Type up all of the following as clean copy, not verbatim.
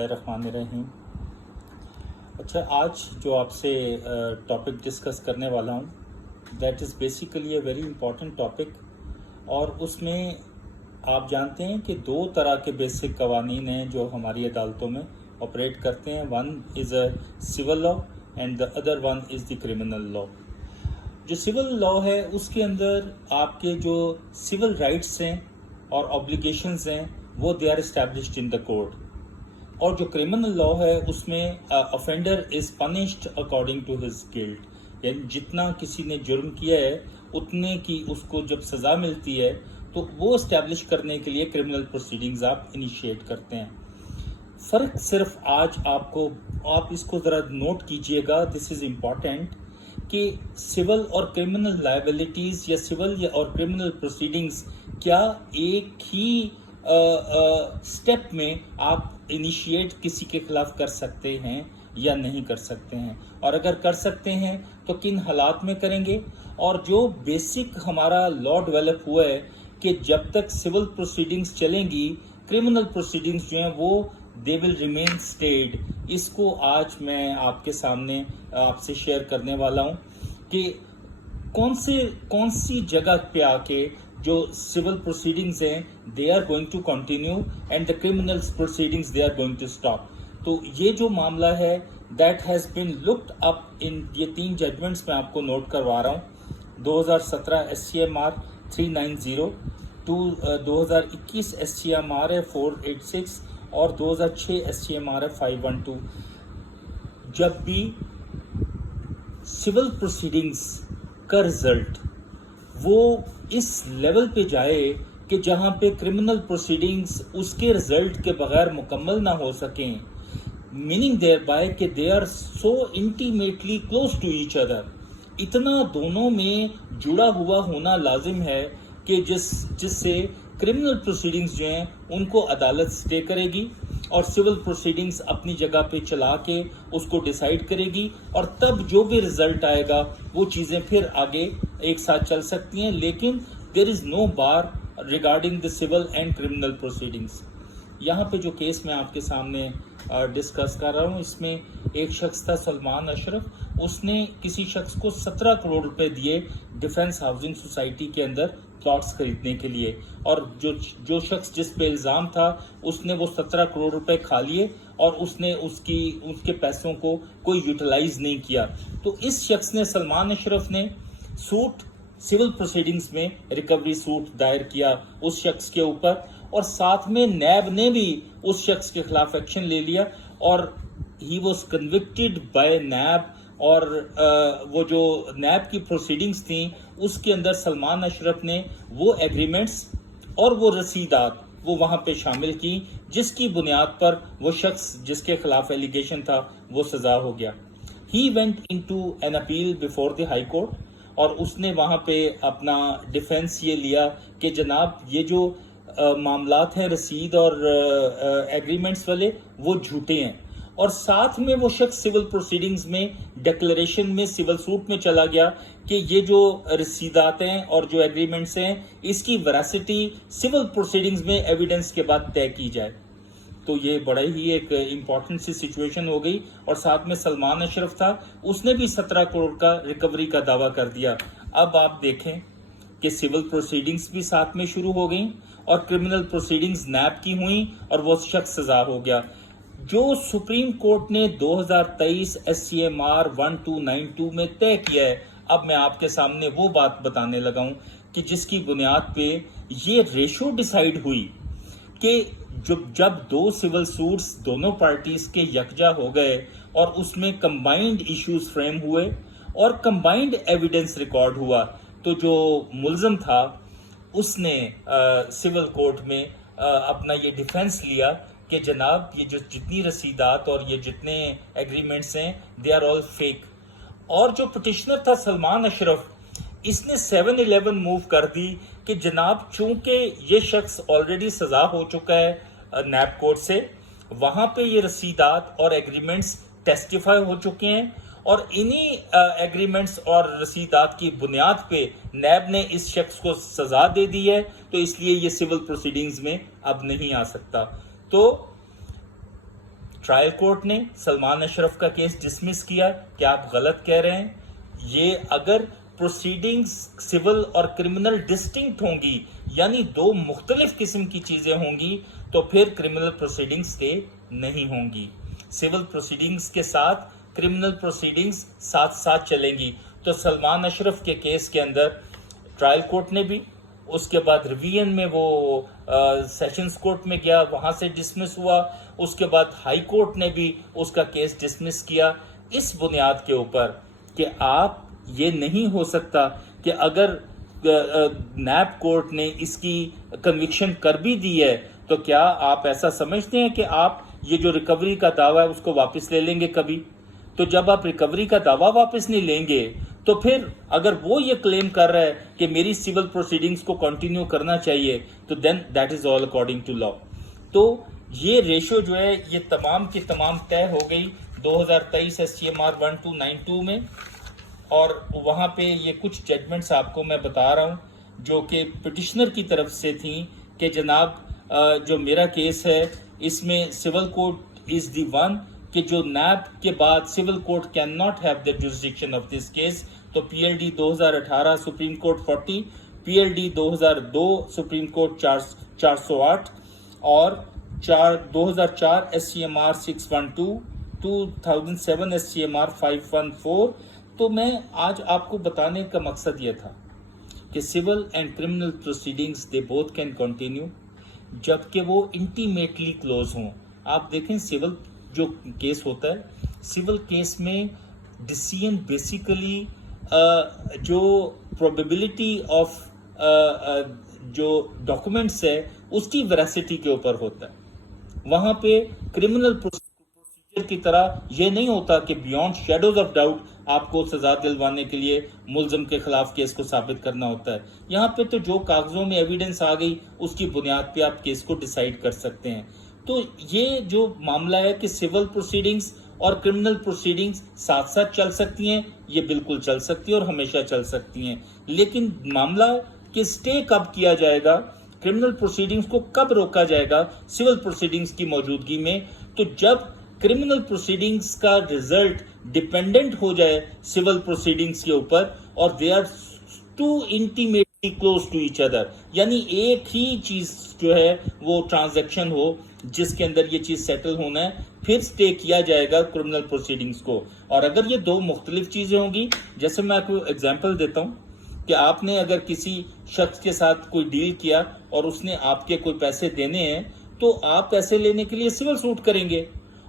الرحمن الرحیم۔ اچھا، آج جو آپ سے ٹاپک ڈسکس کرنے والا ہوں that is basically a very important topic, اور اس میں آپ جانتے ہیں کہ دو طرح کے بیسک قوانین ہیں جو ہماری عدالتوں میں آپریٹ کرتے ہیں۔ One is a civil law and the other one is the criminal law. جو سول لا ہے اس کے اندر آپ کے جو سول رائٹس ہیں اور آبلیگیشنز ہیں وہ they are established in the code, اور جو کرمنل لا ہے اس میں offender is punished according to his guilt، یعنی جتنا کسی نے جرم کیا ہے اتنے کی اس کو جب سزا ملتی ہے تو وہ اسٹیبلش کرنے کے لیے کرمنل پروسیڈنگز آپ انیشیٹ کرتے ہیں۔ فرق صرف آج آپ اس کو ذرا نوٹ کیجئے گا، دس از امپورٹنٹ، کہ سول اور کرمنل لائبلٹیز یا سول اور کرمنل پروسیڈنگز کیا ایک ہی سٹیپ میں آپ انیشیٹ کسی کے خلاف کر سکتے ہیں یا نہیں کر سکتے ہیں، اور اگر کر سکتے ہیں تو کن حالات میں کریں گے۔ اور جو بیسک ہمارا لا ڈیولپ ہوا ہے کہ جب تک سول پروسیڈنگز چلیں گی کرمنل پروسیڈنگز جو ہیں وہ دے ول ریمین اسٹیڈ، اس کو آج میں آپ کے سامنے آپ سے شیئر کرنے والا ہوں کہ کون سی جگہ پہ آ کے جو سول پروسیڈنگز ہیں they are going to continue and the criminal proceedings they are going to stop. تو یہ جو معاملہ ہے that has been linked up in یہ 3 ججمنٹس میں آپ کو نوٹ کروا رہا ہوں۔ 2017 SCMR 390 2021 SCMR ہے 486 اور 2006 SCMR ہے 512۔ جب بھی سول پروسیڈنگز کا رزلٹ وہ اس لیول پہ جائے کہ جہاں پہ کرمنل پروسیڈنگز اس کے رزلٹ کے بغیر مکمل نہ ہو سکیں، میننگ دیر بائی کہ they are so intimately close to each other, اتنا دونوں میں جڑا ہوا ہونا لازم ہے کہ جس سے کرمنل پروسیڈنگز جو ہیں ان کو عدالت سٹے کرے گی اور سول پروسیڈنگز اپنی جگہ پہ چلا کے اس کو ڈیسائیڈ کرے گی، اور تب جو بھی رزلٹ آئے گا وہ چیزیں پھر آگے ایک ساتھ چل سکتی ہیں، لیکن there is no bar regarding the civil and criminal proceedings. یہاں پہ جو کیس میں آپ کے سامنے ڈسکس کر رہا ہوں اس میں ایک شخص تھا سلمان اشرف، اس نے کسی شخص کو 17 کروڑ روپے دیے ڈیفنس ہاؤسنگ سوسائٹی کے اندر پلاٹس خریدنے کے لیے، اور جو شخص جس پہ الزام تھا اس نے وہ 17 کروڑ روپے کھا لیے اور اس نے اس کے پیسوں کو کوئی یوٹیلائز نہیں کیا۔ تو اس شخص نے، سلمان اشرف نے، سوٹ سول پروسیڈنگز میں ریکوری سوٹ دائر کیا اس شخص کے اوپر، اور ساتھ میں نیب نے بھی اس شخص کے خلاف ایکشن لے لیا، اور he was convicted by NAB, اور وہ جو نیب کی پروسیڈنگز تھیں اس کے اندر سلمان اشرف نے وہ ایگریمنٹس اور وہ رسیدات وہ وہاں پہ شامل کی جس کی بنیاد پر وہ شخص جس کے خلاف ایلیگیشن تھا وہ سزا ہو گیا۔ He went into an appeal before the high court, اور اس نے وہاں پہ اپنا ڈیفینس یہ لیا کہ جناب یہ جو معاملات ہیں رسید اور ایگریمنٹس والے وہ جھوٹے ہیں، اور ساتھ میں وہ شخص سول پروسیڈنگز میں ڈکلریشن میں سول سوٹ میں چلا گیا کہ یہ جو رسیدات ہیں اور جو ایگریمنٹس ہیں اس کی ویراسٹی سول پروسیڈنگز میں ایویڈنس کے بعد طے کی جائے۔ تو یہ بڑا ہی ایک امپورٹنٹ سی سچویشن ہو گئی، اور ساتھ میں سلمان اشرف تھا، اس نے بھی 17 کروڑ کا ریکوری کا دعویٰ کر دیا۔ اب آپ دیکھیں کہ سول پروسیڈنگز بھی ساتھ میں شروع ہو گئیں اور کرمنل پروسیڈنگز نیب کی ہوئیں اور وہ شخص سزا ہو گیا۔ جو سپریم کورٹ نے 2023 SCMR 1292 میں طے کیا ہے، اب میں آپ کے سامنے وہ بات بتانے لگا ہوں کہ جس کی بنیاد پہ یہ ریشو ڈیسائیڈ ہوئی کہ جب 2 سول سوٹس دونوں پارٹیز کے یکجا ہو گئے اور اس میں کمبائنڈ ایشوز فریم ہوئے اور کمبائنڈ ایویڈنس ریکارڈ ہوا، تو جو ملزم تھا اس نے سول کورٹ میں اپنا یہ ڈیفینس لیا کہ جناب یہ جو جتنی رسیدات اور یہ جتنے ایگریمنٹس ہیں دے آر آل فیک، اور جو پٹیشنر تھا سلمان اشرف اس نے 7-11 موو کر دی کہ جناب چونکہ یہ شخص آلریڈی سزا ہو چکا ہے نیب کورٹ سے، وہاں پہ یہ رسیدات اور ایگریمنٹس ٹیسٹیفائی ہو چکے ہیں، اور انہی ایگریمنٹس اور رسیدات کی بنیاد پہ نیب نے اس شخص کو سزا دے دی ہے، تو اس لیے یہ سول پروسیڈنگز میں اب نہیں آ سکتا۔ تو ٹرائل کورٹ نے سلمان اشرف کا کیس ڈسمس کیا کہ آپ غلط کہہ رہے ہیں. یہ اگر پروسیڈنگز سول اور کرمنل ڈسٹنکٹ ہوں گی یعنی دو مختلف قسم کی چیزیں ہوں گی تو پھر کرمنل پروسیڈنگز اسٹے نہیں ہوں گی. سول پروسیڈنگز کے ساتھ کرمنل پروسیڈنگز ساتھ ساتھ چلیں گی. تو سلمان اشرف کے کیس کے اندر ٹرائل کورٹ نے بھی، اس کے بعد ریویژن میں وہ سیشنز کورٹ میں گیا، وہاں سے ڈسمس ہوا، اس کے بعد ہائی کورٹ نے بھی اس کا کیس ڈسمس کیا اس بنیاد کے اوپر کہ آپ یہ نہیں ہو سکتا کہ اگر نیب کورٹ نے اس کی کنوکشن کر بھی دی ہے تو کیا آپ ایسا سمجھتے ہیں کہ آپ یہ جو ریکوری کا دعویٰ ہے اس کو واپس لے لیں گے کبھی؟ تو جب آپ ریکوری کا دعویٰ واپس نہیں لیں گے تو پھر اگر وہ یہ کلیم کر رہا ہے کہ میری سول پروسیڈنگز کو کنٹینیو کرنا چاہیے تو then that is all according to law. تو یہ ریشو جو ہے یہ تمام کی تمام طے ہو گئی 2023 SCMR 1292 میں، اور وہاں پہ یہ کچھ ججمنٹس آپ کو میں بتا رہا ہوں جو کہ پٹیشنر کی طرف سے تھیں کہ جناب جو میرا کیس ہے اس میں civil court is the one کہ جو نیب کے بعد civil court can not have the jurisdiction of this case. تو PLD 2018 supreme court 40، PLD 2002 supreme court 408 اور 2004 SCMR 612، 2007 SCMR 514. تو میں آج آپ کو بتانے کا مقصد یہ تھا کہ civil and criminal proceedings they both can continue جبکہ وہ انٹیمیٹلی کلوز ہوں. آپ دیکھیں سول جو کیس ہوتا ہے، سول کیس میں ڈیسیژن بیسیکلی جو پروبیبلٹی آف جو ڈاکومنٹس ہے اس کی ویراسٹی کے اوپر ہوتا ہے. وہاں پہ کرمنل پروسیجر کی طرح یہ نہیں ہوتا کہ بیونڈ شیڈوز آف ڈاؤٹ آپ کو سزا دلوانے کے لیے ملزم کے خلاف کیس کو ثابت کرنا ہوتا ہے. یہاں پہ تو جو کاغذوں میں ایویڈنس آ گئی اس کی بنیاد پہ آپ کیس کو ڈیسائیڈ کر سکتے ہیں. تو یہ جو معاملہ ہے کہ سول پروسیڈنگز اور کرمنل پروسیڈنگز ساتھ ساتھ چل سکتی ہیں، یہ بالکل چل سکتی ہیں اور ہمیشہ چل سکتی ہیں. لیکن معاملہ کہ سٹے کب کیا جائے گا، کرمنل پروسیڈنگز کو کب روکا جائے گا سول پروسیڈنگز کی موجودگی میں، تو جب کرمنل پروسیڈنگز کا ریزلٹ ڈیپینڈنٹ ہو جائے سول پروسیڈنگز کے اوپر اور they are too intimately close to each other, یعنی ایک ہی چیز جو ہے وہ ٹرانزیکشن ہو جس کے اندر یہ چیز سیٹل ہونا ہے، پھر سٹے کیا جائے گا کرمنل پروسیڈنگز کو. اور اگر یہ دو مختلف چیزیں ہوں گی، جیسے میں آپ کو ایگزامپل دیتا ہوں کہ آپ نے اگر کسی شخص کے ساتھ کوئی ڈیل کیا اور اس نے آپ کے کوئی پیسے دینے ہیں تو آپ پیسے لینے کے لیے سول سوٹ کریں گے،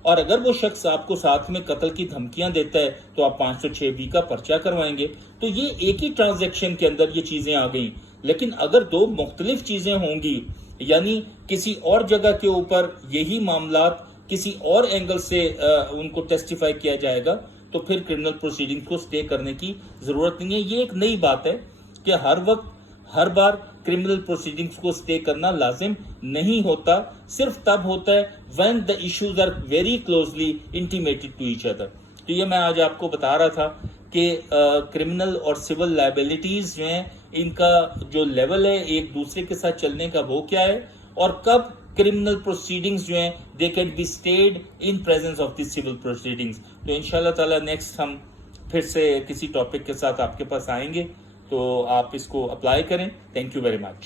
اور اگر وہ شخص آپ کو ساتھ میں قتل کی دھمکیاں دیتا ہے تو آپ 506B کا پرچہ کروائیں گے. تو یہ ایک ہی ٹرانزیکشن کے اندر یہ چیزیں آ گئیں. لیکن اگر دو مختلف چیزیں ہوں گی یعنی کسی اور جگہ کے اوپر یہی معاملات کسی اور اینگل سے ان کو ٹیسٹیفائی کیا جائے گا تو پھر کرمنل پروسیڈنگ کو سٹے کرنے کی ضرورت نہیں ہے. یہ ایک نئی بات ہے کہ ہر وقت ہر بار کرمنل پروسیڈنگز کو سٹے کرنا لازم نہیں ہوتا، صرف تب ہوتا ہے when the issues are very closely intimated to each other. تو یہ میں آج آپ کو بتا رہا تھا کہ کرمنل اور سول لائبلٹیز جو ہیں ان کا جو لیول ہے ایک دوسرے کے ساتھ چلنے کا وہ کیا ہے، اور کب کرمنل پروسیڈنگز جو ہیں they can be stayed in presence of the civil proceedings. تو انشاءاللہ تعالی نیکسٹ ہم پھر سے کسی ٹاپک کے ساتھ آپ کے پاس آئیں گے، تو آپ اس کو اپلائی کریں. Thank you very much.